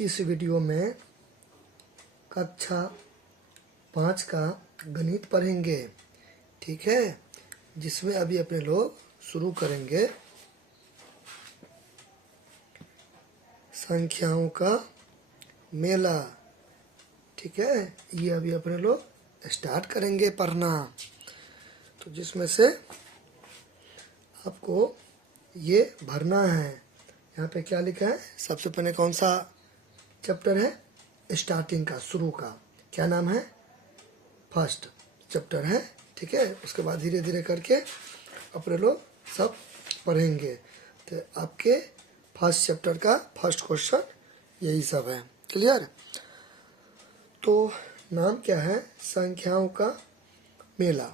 इस वीडियो में कक्षा 5 का गणित पढ़ेंगे, ठीक है, जिसमें अभी अपने लोग शुरू करेंगे संख्याओं का मेला। ठीक है, ये अभी अपने लोग स्टार्ट करेंगे पढ़ना। तो जिसमें से आपको ये भरना है। यहाँ पे क्या लिखा है? सबसे पहले कौन सा चैप्टर है? स्टार्टिंग का, शुरू का। क्या नाम है? फर्स्ट चैप्टर है, ठीक है। उसके बाद धीरे धीरे करके अपने लोग सब पढ़ेंगे। तो आपके फर्स्ट चैप्टर का फर्स्ट क्वेश्चन यही सब है। क्लियर? तो नाम क्या है? संख्याओं का मेला।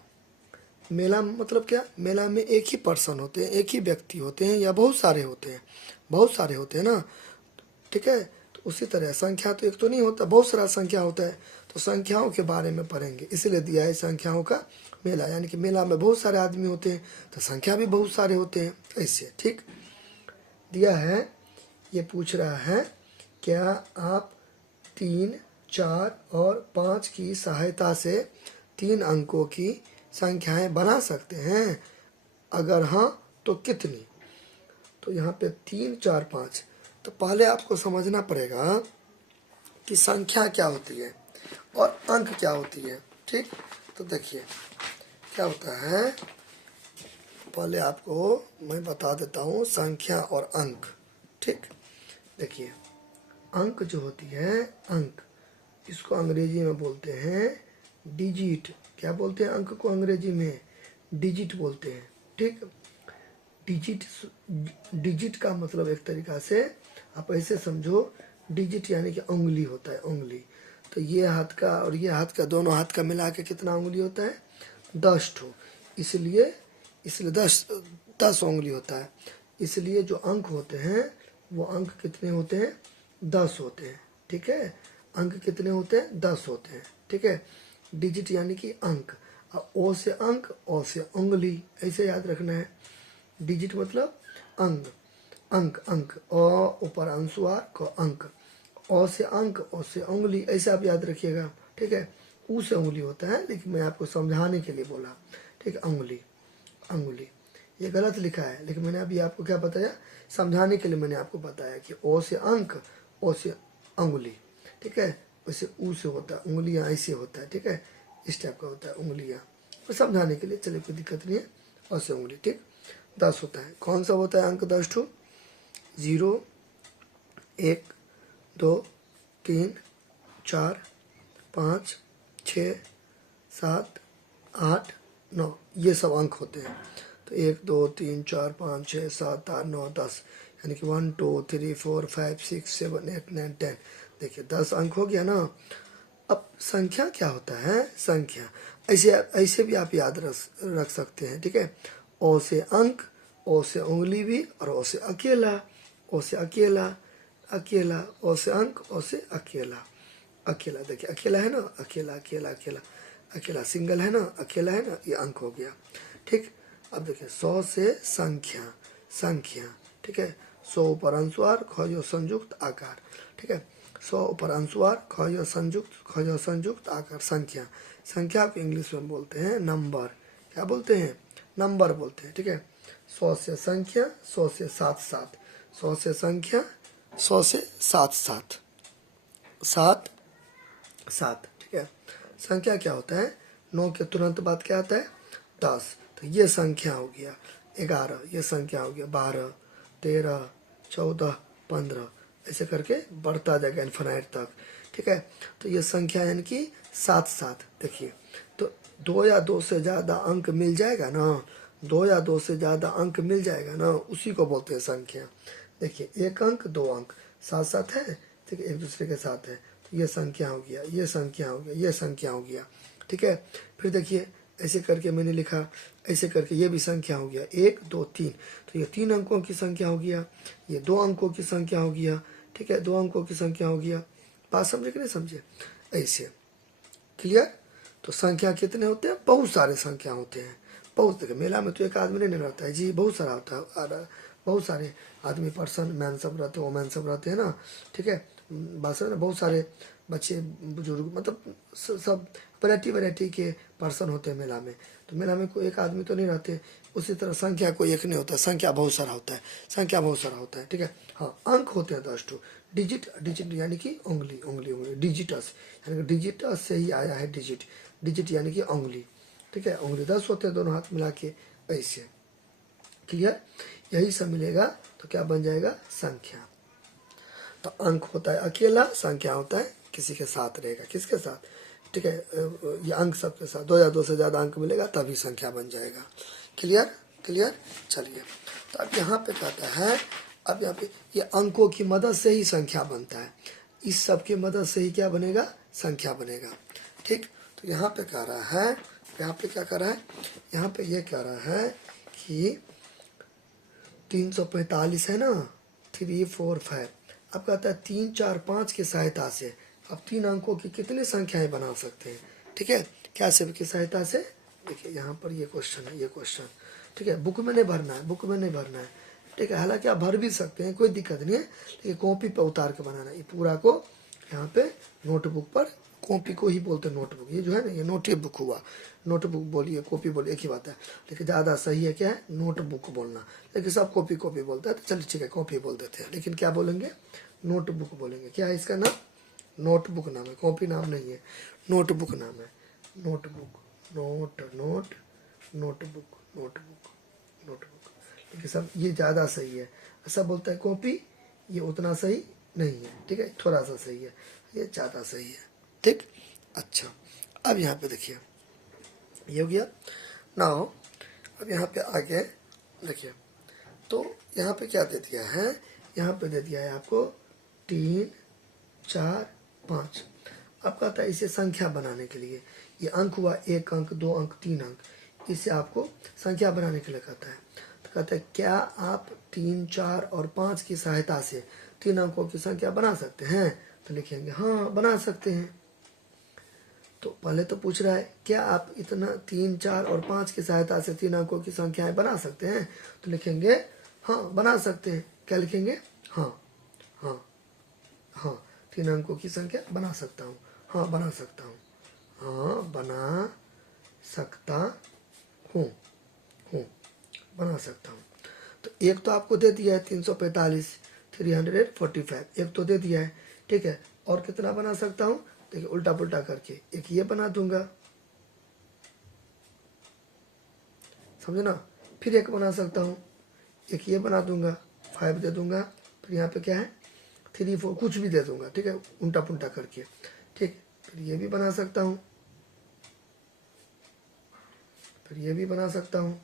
मेला मतलब क्या? मेला में एक ही पर्सन होते हैं, एक ही व्यक्ति होते हैं, या बहुत सारे होते हैं? बहुत सारे होते हैं ना, ठीक है। तो उसी तरह संख्या तो एक तो नहीं होता, बहुत सारा संख्या होता है। तो संख्याओं के बारे में पढ़ेंगे, इसलिए दिया है संख्याओं का मेला। यानी कि मेला में बहुत सारे आदमी होते हैं, तो संख्या भी बहुत सारे होते हैं, ऐसे। ठीक दिया है। ये पूछ रहा है, क्या आप 3, 4 और 5 की सहायता से 3 अंकों की संख्याएं बना सकते हैं? अगर हाँ तो कितनी? तो यहाँ पे 3, 4, 5। तो पहले आपको समझना पड़ेगा कि संख्या क्या होती है और अंक क्या होती है। ठीक, तो देखिए क्या होता है, पहले आपको मैं बता देता हूँ संख्या और अंक। ठीक, देखिए अंक जो होती है, अंक, इसको अंग्रेजी में बोलते हैं डिजिट। क्या बोलते हैं अंक को अंग्रेजी में? डिजिट बोलते हैं। ठीक, डिजिट, डिजिट का मतलब एक तरीका से आप ऐसे समझो, डिजिट यानी कि उंगली होता है, उंगली। तो ये हाथ का और ये हाथ का, दोनों हाथ का मिला के कितना उंगली होता है? 10 ठो। इसलिए 10 उंगली होता है। इसलिए जो अंक होते हैं वो अंक कितने होते हैं? 10 होते हैं। ठीक है, अंक कितने होते हैं? 10 होते हैं। ठीक है, डिजिट यानी कि अंक। ओ से अंक, ओ से उंगली, ऐसे याद रखना है। डिजिट मतलब अंग, अंक, अंक, अ ऊपर अनुस्वार को अंक, ओ से अंक, ओ से उंगली, ऐसे आप याद रखिएगा। ठीक है, ऊ से उंगली होता है, लेकिन मैं आपको समझाने के लिए बोला। ठीक है, उंगली, अंगुली। ये गलत लिखा है, लेकिन मैंने अभी आपको क्या बताया? समझाने के लिए मैंने आपको बताया कि ओ से अंक, ओ से उंगली। ठीक है, वैसे ऊ से होता है, उंगलियां ऐसे होता है। ठीक है, इस टाइप का होता है उंगलियां। तो समझाने के लिए, चलिए कोई दिक्कत नहीं है। ओ से उंगली। ठीक, 10 होता है। कौन सा होता है अंक 10 ठो? 0, 1, 2, 3, 4, 5, 6, 7, 8, 9, ये सब अंक होते हैं। तो 1, 2, 3, 4, 5, 6, 7, 8, 9, 10, यानी कि 1, 2, 3, 4, 5, 6, 7, 8, 9, 10। देखिए 10 अंक हो गया ना। अब संख्या क्या होता है? संख्या ऐसे ऐसे भी आप याद रख सकते हैं। ठीक है, ओ से अंक, ओ से उंगली भी, और ओ से अकेला, ओ से अकेला, अकेला, ओ से अंक, ओ से अकेला, अकेला। देखिए अकेला है ना, अकेला, अकेला, अकेला, अकेला, सिंगल है ना, अकेला है ना, ये अंक हो गया। ठीक, अब देखिए 100 से संख्या, संख्या। ठीक है, 100 ऊपर अनुस्वार, खजो संयुक्त आकार। ठीक है, 100 ऊपर अनुस्वार, खजो संयुक्त आकार, संख्या। संख्या को इंग्लिश में बोलते हैं नंबर। क्या बोलते हैं? नंबर बोलते हैं। ठीक है, 100 से संख्या, 100 से 7, 100 से संख्या, 100 से 7, 7, 7। ठीक है, संख्या क्या होता है? 9 के तुरंत बाद क्या आता है? 10। तो ये संख्या हो गया 11, ये संख्या हो गया 12, 13, 14, 15, ऐसे करके बढ़ता जाएगा इन्फिनाइट तक। ठीक है, तो ये संख्या यानी कि 7। देखिए, तो 2 या 2 से ज़्यादा अंक मिल जाएगा ना, 2 या 2 से ज़्यादा अंक मिल जाएगा ना, उसी को बोलते हैं संख्या। देखिए 1 अंक, 2 अंक, 7 है। ठीक है, एक दूसरे के साथ है। तो ये संख्या हो गया, ये संख्या हो गया, ये संख्या हो गया। ठीक है, फिर देखिए ऐसे करके मैंने लिखा, ऐसे करके ये भी संख्या हो गया, 1, 2, 3। तो ये 3 अंकों की संख्या हो गया, ये 2 अंकों की संख्या हो गया। ठीक है, 2 अंकों की संख्या हो गया। बात समझे कि नहीं समझे? ऐसे। क्लियर? तो संख्या कितने होते हैं? बहुत सारे संख्या होते हैं। बहुत, देखिए मेला में तो एक आदमी नहीं रहता है जी, बहुत सारा होता है, बहुत सारे आदमी, पर्सन, मैन सब रहते हैं, वोमैन सब रहते हैं ना। ठीक है, भाषा में बहुत सारे बच्चे बुजुर्ग मतलब सब वैरायटी के पर्सन होते हैं मेला में। तो मेला में कोई एक आदमी तो नहीं रहते, उसी तरह संख्या कोई एक नहीं होता, संख्या बहुत सारा होता है, संख्या बहुत सारा होता है, ठीक है। हाँ, अंक होते हैं 10 ठो। डिजिट डिजिट यानी कि उंगली, उंगली उंगली, डिजिटस यानी कि डिजिटस से ही आया है डिजिट, डिजिट यानी कि उंगली, ठीक है। उंगली 10 होते हैं दोनों हाथ मिला के, ऐसे। क्लियर? यही सब मिलेगा तो क्या बन जाएगा? संख्या। तो अंक होता है अकेला, संख्या होता है किसी के साथ रहेगा, किसके साथ? ठीक है, ये अंक सबके साथ, 2 या 2 से ज़्यादा अंक मिलेगा तभी संख्या बन जाएगा। क्लियर? क्लियर? चलिए, तो अब यहाँ पे कहता है, अब यहाँ पे ये अंकों की मदद से ही संख्या बनता है, इस सब की मदद से ही क्या बनेगा? संख्या बनेगा, ठीक। तो यहाँ पे कह रहा है, यहाँ पे क्या कह रहा है? यहाँ पे ये कह रहा है कि 345 है ना, 3, 4, 5। अब कहता है 3, 4, 5 की सहायता से अब 3 अंकों की कितनी संख्याएं बना सकते हैं, ठीक है। क्या सब की सहायता से? देखिए यहाँ पर ये क्वेश्चन है, ये क्वेश्चन, ठीक है। बुक में नहीं भरना है, बुक में नहीं भरना है, ठीक है। हालांकि आप भर भी सकते हैं, कोई दिक्कत नहीं है, लेकिन कॉपी पर उतार के बनाना है। ये पूरा को यहाँ पे नोटबुक पर, कॉपी को ही बोलते हैं नोटबुक, ये जो है ना ये नोटबुक हुआ, नोटबुक बोलिए कॉपी बोलिए एक ही बात है, लेकिन ज़्यादा सही है क्या है? नोटबुक बोलना। लेकिन सब कॉपी कॉपी बोलता है, तो चलिए ठीक है कॉपी बोल देते हैं, लेकिन क्या बोलेंगे? नोटबुक बोलेंगे। क्या है इसका नाम? नोटबुक नाम है, कॉपी नाम नहीं है, नोटबुक नाम है। Notebook, note note, notebook, notebook, notebook. लेकिन सब ये ज़्यादा सही है, ऐसा बोलता है कॉपी, ये उतना सही नहीं है, ठीक है, थोड़ा सा सही है, ये ज़्यादा सही है, ठीक। अच्छा, अब यहाँ पे देखिए, ये हो गया नाउ। अब यहाँ पे आगे देखिए, तो यहाँ पे क्या दे दिया है? यहाँ पे दे दिया है आपको 3, 4, 5। अब कहता है इसे संख्या बनाने के लिए, ये अंक हुआ 1 अंक, 2 अंक, 3 अंक, इसे आपको संख्या बनाने के लिए कहता है। तो कहता है क्या आप 3, 4 और 5 की सहायता से 3 अंकों की संख्या बना सकते हैं? तो लिखेंगे हाँ बना सकते हैं। तो पहले तो पूछ रहा है क्या आप इतना 3, 4 और 5 की सहायता से 3 अंकों की संख्याएं बना सकते हैं? तो लिखेंगे हाँ बना सकते हैं। क्या लिखेंगे? हाँ, हाँ, हाँ, 3 अंकों की संख्या बना सकता हूँ, हाँ बना सकता हूँ, हाँ बना सकता हूँ, बना सकता हूँ। तो एक तो आपको दे दिया है 345, 345, एक तो दे दिया है, ठीक है। और कितना बना सकता हूँ? देखिए उल्टा पुल्टा करके एक ये बना दूंगा, समझे ना। फिर एक बना सकता हूँ, एक ये बना दूंगा, 5 दे दूंगा, फिर यहाँ पे क्या है 3, 4 कुछ भी दे दूंगा, ठीक है, उल्टा पुल्टा करके, ठीक। फिर ये भी बना सकता हूँ, फिर ये भी बना सकता हूँ।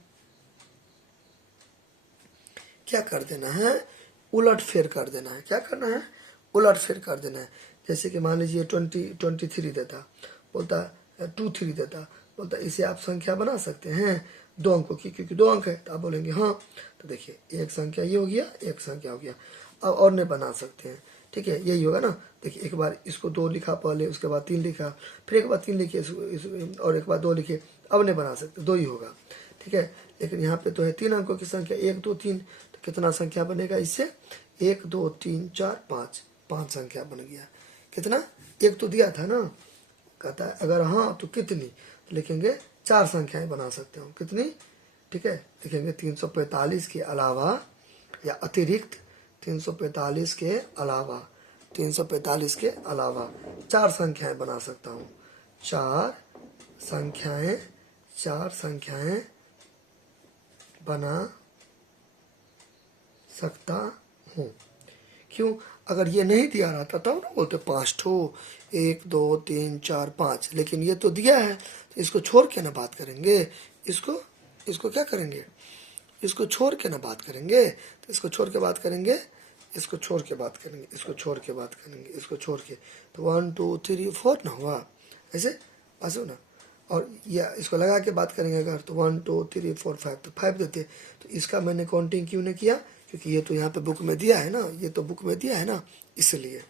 क्या कर देना है? उलट फेर कर देना है। क्या करना है? उलट फेर कर देना है। जैसे कि मान लीजिए 23 देता, बोलता 23 देता, बोलता इसे आप संख्या बना सकते हैं 2 अंकों की, क्योंकि 2 अंक है, तो आप बोलेंगे हाँ। तो देखिए एक संख्या ये हो गया, एक संख्या हो गया। अब और नहीं बना सकते हैं, ठीक है, यही होगा ना। देखिए एक बार इसको 2 लिखा पहले, उसके बाद 3 लिखा, फिर एक बार 3 लिखे और एक बार 2 लिखे, अब नहीं बना सकते, 2 ही होगा, ठीक है। लेकिन यहाँ पे तो है 3 अंकों की संख्या 1, 2, 3, तो कितना संख्या बनेगा इससे? 1, 2, 3, 4, 5, 5 संख्या बन गया। कितना? एक तो दिया था ना, कहता है अगर हाँ तो कितनी, तो लिखेंगे 4 संख्याएं बना सकते हो। कितनी? ठीक है, लिखेंगे 345 के अलावा या अतिरिक्त 345 के अलावा, 345 के अलावा 4 संख्याएं बना सकता हूँ। 4 संख्याएं, 4 संख्याएं बना सकता हूँ। क्यों? अगर ये नहीं दिया रहता तब ना बोलते 5 ठो, 1, 2, 3, 4, 5, लेकिन ये तो दिया है, तो इसको छोड़ के ना बात करेंगे। इसको क्या करेंगे? इसको छोड़ के ना बात करेंगे, तो इसको छोड़ के बात करेंगे, इसको छोड़ के बात करेंगे, इसको छोड़ के बात करेंगे, इसको छोड़ के, तो 1, 2, 3, 4 ना हुआ ऐसे, बस हो ना। और या इसको लगा के बात करेंगे अगर, तो 1, 2, 3, 4, 5, तो 5 देते। तो इसका मैंने काउंटिंग क्यों नहीं किया? क्योंकि ये तो यहाँ पे बुक में दिया है ना, ये तो बुक में दिया है ना, इसलिए।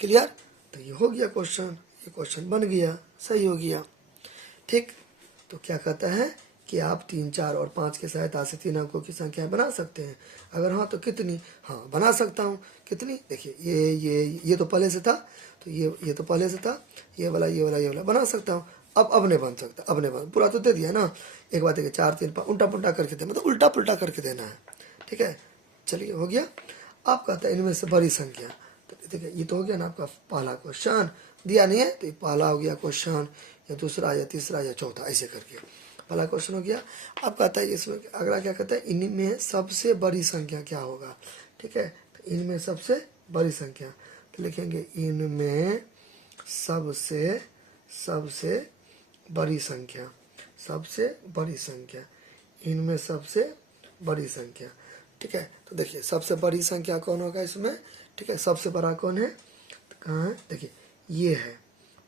क्लियर? तो ये हो गया क्वेश्चन, ये क्वेश्चन बन गया, सही हो गया, ठीक। तो क्या कहता है कि आप 3, 4 और 5 की सहायता से 3 अंकों की संख्या बना सकते हैं? अगर हाँ तो कितनी? हाँ बना सकता हूँ। कितनी? देखिए ये तो पहले से था, तो ये तो पहले से था, ये वाला बना सकता हूँ। अब नहीं बन सकता, अब नहीं बन, पूरा तो दे दिया ना। एक बात है कि 4, 3, 5 उल्टा पुल्टा करके दे, मतलब उल्टा पुल्टा करके देना है। ठीक है, चलिए हो गया। आप कहते हैं इनमें से बड़ी संख्या, तो देखिए ये तो हो गया ना आपका पहला क्वेश्चन। दिया नहीं है तो ये पहला हो गया क्वेश्चन, या दूसरा या तीसरा या चौथा, ऐसे करके पहला क्वेश्चन हो गया। अब कहता है इसमें अगला क्या कहता है, इनमें सबसे बड़ी संख्या क्या होगा? ठीक है, तो इनमें सबसे बड़ी संख्या, तो लिखेंगे इनमें सबसे बड़ी संख्या, सबसे बड़ी संख्या, इनमें सबसे बड़ी संख्या। ठीक है, तो देखिए सबसे बड़ी संख्या कौन होगा इसमें? ठीक है, सबसे बड़ा कौन है? तो कहाँ है? देखिए ये है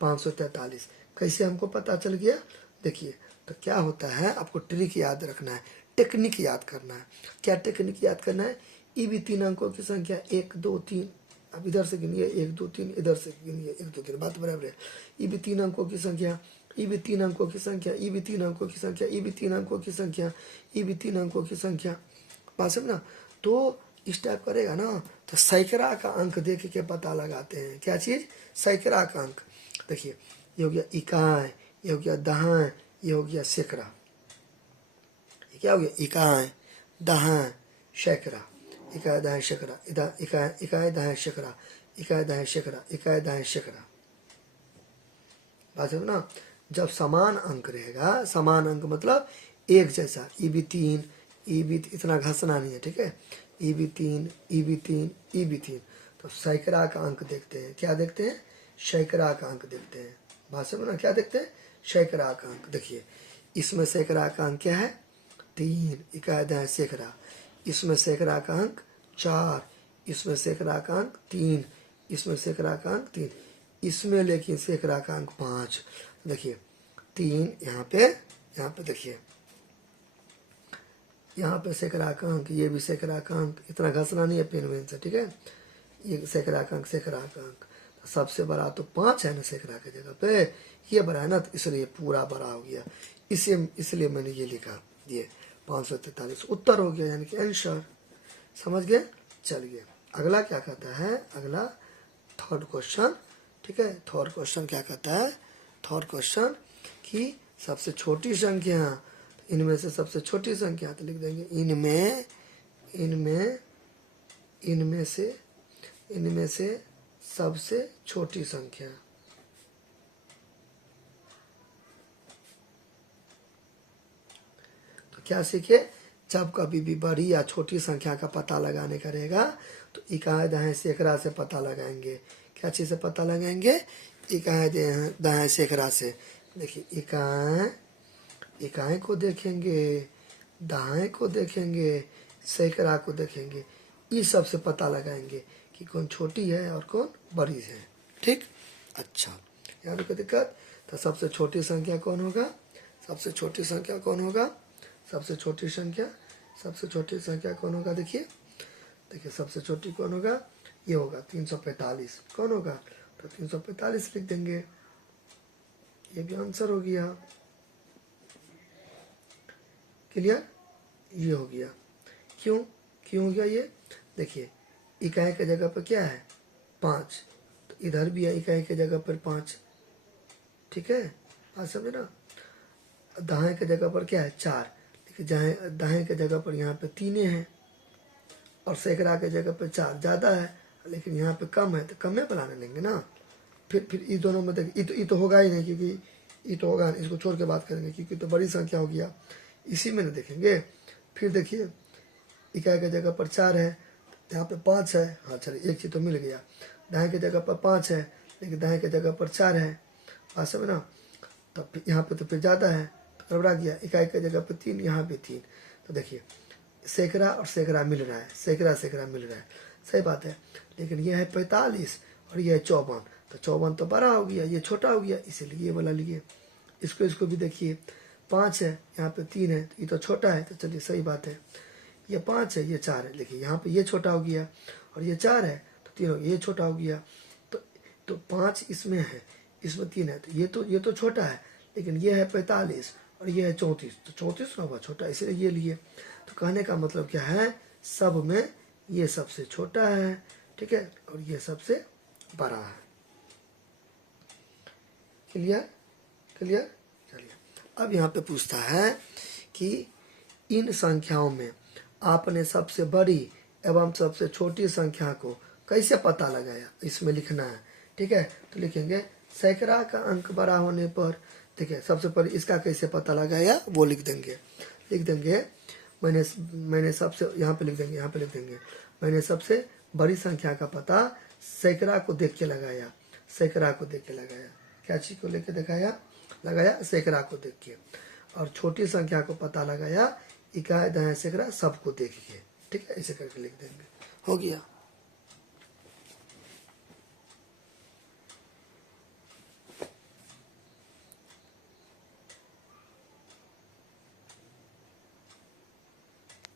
543। कैसे हमको पता चल गया? देखिए, तो क्या होता है, आपको ट्रिक याद रखना है, टेक्निक याद करना है। क्या टेक्निक याद करना है? ये भी 3 अंकों की संख्या 1, 2, 3, अब इधर से गिनिए 1, 2, 3, इधर से गिनिए 1, 2, 3, बात बराबर है। ये भी 3 अंकों की संख्या, ये भी 3 अंकों की संख्या, ये भी 3 अंकों की संख्या, ये भी 3 अंकों की संख्या, ये भी 3 अंकों की संख्या, बात समझना। तो इस टाइप करेगा ना, तो सैकड़ा का अंक देख के पता लगाते हैं। क्या चीज़? सैकड़ा का अंक। देखिए ये हो गया इकाई, ये हो गया दहाई, ये हो गया सैकड़ा। ये क्या हो गया? इकाई, दहाई, सैकड़ा, इकाई दहाई सैकड़ा, इकाई दहाई सैकड़ा, इकाई दहाई सैकड़ा, इकाई दहाई सैकड़ा, बात है ना। जब समान अंक रहेगा, समान अंक मतलब एक जैसा, ई भी 3, ई भी इतना घसना नहीं है। ठीक है, ई भी 3, ई भी 3, ई भी 3, तो सैकड़ा का अंक देखते हैं। क्या देखते हैं? सैकड़ा का अंक देखते हैं। भाषा में ना क्या देखते हैं? सैकड़ा का अंक। देखिए इसमें सैकड़ा का अंक क्या है? 3, इकाई दहाई सैकड़ा। इसमें सैकड़ा का अंक 4, इसमें सैकड़ा का अंक 3, इसमें सैकड़ा का अंक 3, इसमें लेकिन सैकड़ा का अंक 5। देखिए 3 यहाँ पे देखिए, यहाँ पे सैकड़ा का अंक, ये भी सैकड़ा का अंक, इतना घसना नहीं है पेन वेन से। ठीक है, ये सैकड़ा का अंक, सैकड़ा का अंक, तो सबसे बड़ा तो 5 है ना सैकड़ा की जगह पे, ये बड़ा है ना, तो इसलिए पूरा बड़ा हो गया। इसलिए मैंने ये लिखा, ये 543 उत्तर हो गया, यानी कि आंसर। समझ गए? चलिए अगला क्या कहता है, अगला थर्ड क्वेश्चन। ठीक है, थर्ड क्वेश्चन क्या कहता है? थर्ड क्वेश्चन कि सबसे छोटी संख्या, इनमें से सबसे छोटी संख्या, तो लिख देंगे इनमें से सबसे छोटी संख्या। तो क्या सीखे? जब कभी भी बड़ी या छोटी संख्या का पता लगाने का रहेगा तो इकाई दहाई सैकड़ा से पता लगाएंगे। क्या चीज़ से पता लगाएंगे? इकाई दहाई सैकड़ा से। देखिए इकाई को देखेंगे, दहाई को देखेंगे, सैकड़ा को देखेंगे, इस सब से पता लगाएंगे कि कौन छोटी है और कौन बड़ी है। ठीक, अच्छा, यहाँ पे कोई दिक्कत? तो सबसे छोटी संख्या कौन होगा? सबसे छोटी संख्या कौन होगा? सबसे छोटी संख्या कौन होगा? देखिए सबसे छोटी कौन होगा? ये होगा 345। कौन होगा? तो 345 लिख देंगे, ये भी आंसर हो गया। क्लियर? ये हो गया। क्यों हो गया ये? देखिए इकाई की जगह पर क्या है? 5, तो इधर भी है इकाई की जगह पर 5। ठीक है, बात समझे ना। दहाई की जगह पर क्या है? 4, देखिए जहाँ दहाई की जगह पर यहाँ पे 3 है, और सैकड़ा की जगह पर 4 ज़्यादा है, लेकिन यहाँ पे कम है, तो कम में बनाने लेंगे ना। फिर इस दोनों में देखिए ये तो होगा ही नहीं, क्योंकि ये तो होगा नहीं, इसको छोड़ के बात करेंगे, क्योंकि तो बड़ी संख्या हो गया, इसी में नहीं देखेंगे। फिर देखिए इकाई की जगह पर 4 है, यहाँ पे 5 है, हाँ चलिए एक चीज़ तो मिल गया। दहाई की जगह पर 5 है, लेकिन दहाई की जगह पर 4 है, बात समझ ना। तब यहाँ पे तो फिर ज़्यादा है, तो गड़बड़ा गया। इकाई की जगह पर 3, यहाँ भी 3, तो देखिए सैकड़ा और सैकड़ा मिल रहा है, सैकड़ा मिल रहा है, सही बात है। लेकिन ये है 45 और ये है 54, तो 54 तो बड़ा हो गया, ये छोटा हो गया, इसीलिए ये वाला लिए। इसको भी देखिए 5 है, यहाँ पे 3 है, तो ये तो छोटा है, तो चलिए सही बात है। ये 5 है, ये 4 है, देखिए यहाँ पे ये छोटा हो गया, और ये 4 है, तो 3 हो गया, ये छोटा हो गया। तो 5 इसमें है, इसमें 3 है, तो ये तो छोटा है, लेकिन ये है 45 और ये है 34, तो 34 ना हुआ छोटा, इसलिए ये लिए। तो कहने का मतलब क्या है, सब में ये सबसे छोटा है, ठीक है, और ये सबसे बड़ा है। Clear clear. चलिए अब यहाँ पे पूछता है कि इन संख्याओं में आपने सबसे बड़ी एवं सबसे छोटी संख्या को कैसे पता लगाया, इसमें लिखना है, ठीक है। तो लिखेंगे सैकड़ा का अंक बड़ा होने पर, ठीक है, सबसे पहले इसका कैसे पता लगाया वो लिख देंगे। मैंने सबसे, यहाँ पे लिख देंगे मैंने सबसे बड़ी संख्या का पता सैकड़ा को देख के लगाया। क्या चीज को लेके लगाया सैकड़ा को देख के। और छोटी संख्या को पता लगाया इकाई दहाई सैकड़ा सबको देख के, ठीक है, ऐसे करके लिख देंगे, हो गया।